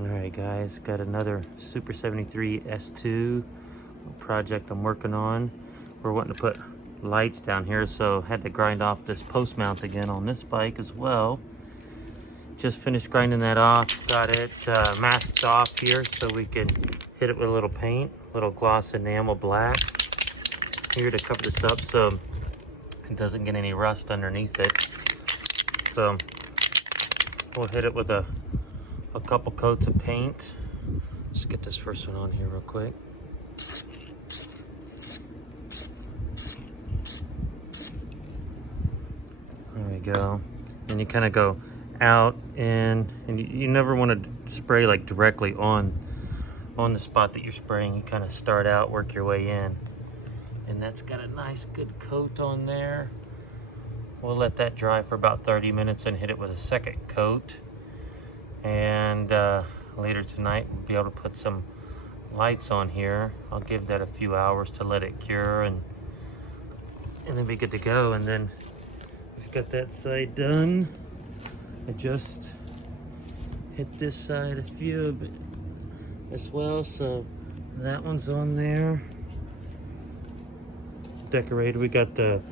Alright guys, got another Super 73 S2 project I'm working on. We're wanting to put lights down here, so had to grind off this post mount again on this bike as well. Just finished grinding that off, got it masked off here so we can hit it with a little paint, little gloss enamel black here to cover this up so it doesn't get any rust underneath it. So we'll hit it with a couple coats of paint. Let's get this first one on here real quick. There we go. And you kind of go out in, and you never want to spray like directly on the spot that you're spraying. You kind of start out, work your way in. And that's got a nice good coat on there. We'll let that dry for about 30 minutes and hit it with a second coat. And later tonight we'll be able to put some lights on here. I'll give that a few hours to let it cure and then be good to go. And then we've got that side done. I just hit this side a few bit as well, so that one's on there. Decorated. We got a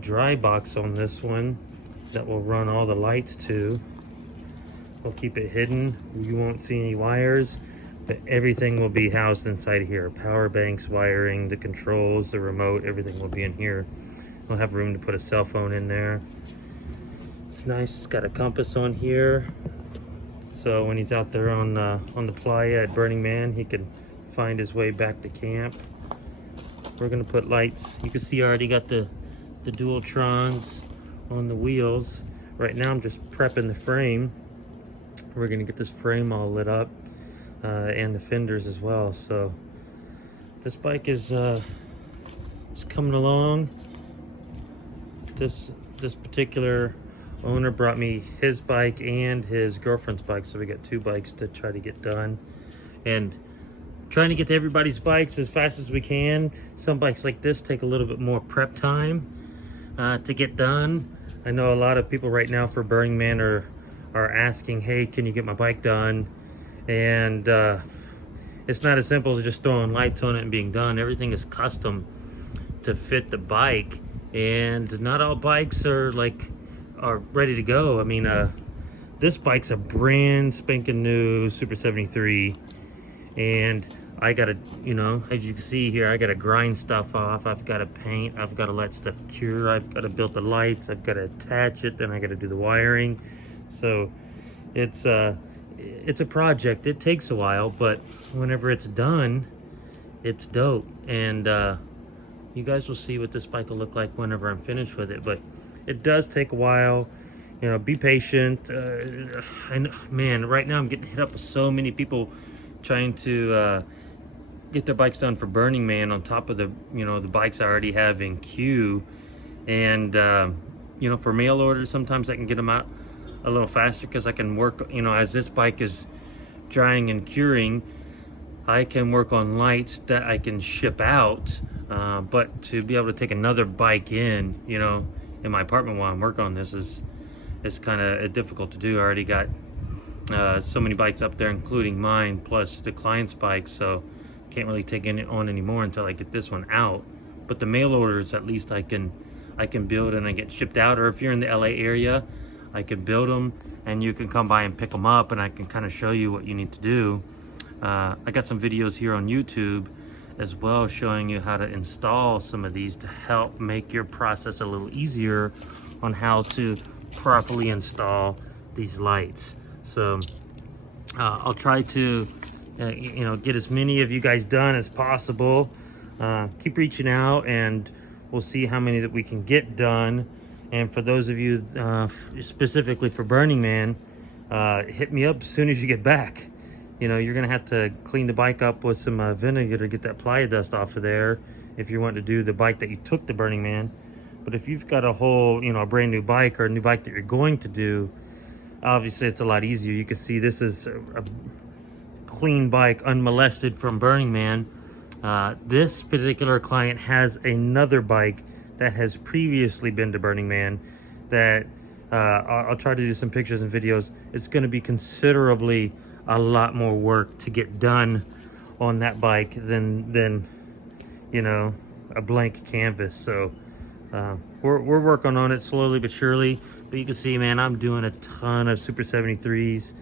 dry box on this one that will run all the lights to. We'll keep it hidden. You won't see any wires, but everything will be housed inside here. Power banks, wiring, the controls, the remote, everything will be in here. We'll have room to put a cell phone in there. It's nice. It's got a compass on here, so when he's out there on the playa at Burning Man, he can find his way back to camp. We're gonna put lights. You can see I already got the Dualtrons on the wheels. Right now I'm just prepping the frame. We're gonna get this frame all lit up and the fenders as well. So this bike is coming along. This particular owner brought me his bike and his girlfriend's bike, so we got two bikes to try to get done, and trying to get to everybody's bikes as fast as we can. Some bikes like this take a little bit more prep time to get done. I know a lot of people right now for Burning Man are asking, hey, can you get my bike done? And it's not as simple as just throwing lights on it and being done. Everything is custom to fit the bike, and not all bikes are ready to go. I mean, this bike's a brand spanking new Super 73, and I gotta, you know, as you can see here, I gotta grind stuff off. I've gotta paint, I've gotta let stuff cure, I've gotta build the lights, I've gotta attach it, then I gotta do the wiring. So it's a project. It takes a while, but whenever it's done, it's dope. And you guys will see what this bike will look like whenever I'm finished with it. But it does take a while. You know, be patient. I know, man, right now I'm getting hit up with so many people trying to get their bikes done for Burning Man on top of the, you know, the bikes I already have in queue. And you know, for mail orders, sometimes I can get them out a little faster because I can work, you know, as this bike is drying and curing, I can work on lights that I can ship out. But to be able to take another bike in, you know, in my apartment while I'm working on this is kind of difficult to do. I already got so many bikes up there, including mine, plus the client's bike, so can't really take it on anymore until I get this one out. But the mail orders, at least I can build and I get shipped out. Or if you're in the LA area, I can build them and you can come by and pick them up, and I can kind of show you what you need to do. I got some videos here on YouTube as well showing you how to install some of these to help make your process a little easier on how to properly install these lights. So I'll try to you know, get as many of you guys done as possible. Keep reaching out and we'll see how many that we can get done. And for those of you specifically for Burning Man, hit me up as soon as you get back. You know, you're gonna have to clean the bike up with some vinegar to get that playa dust off of there if you want to do the bike that you took to Burning Man. But if you've got a whole, you know, a brand new bike or a new bike that you're going to do, obviously it's a lot easier. You can see this is a clean bike, unmolested from Burning Man. This particular client has another bike that has previously been to Burning Man that I'll try to do some pictures and videos. It's going to be considerably a lot more work to get done on that bike than you know, a blank canvas. So we're working on it slowly but surely. But you can see, man, I'm doing a ton of Super 73s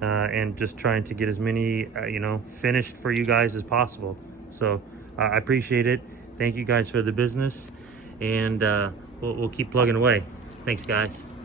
and just trying to get as many you know, finished for you guys as possible. So I appreciate it. Thank you guys for the business, and we'll keep plugging away. Thanks, guys.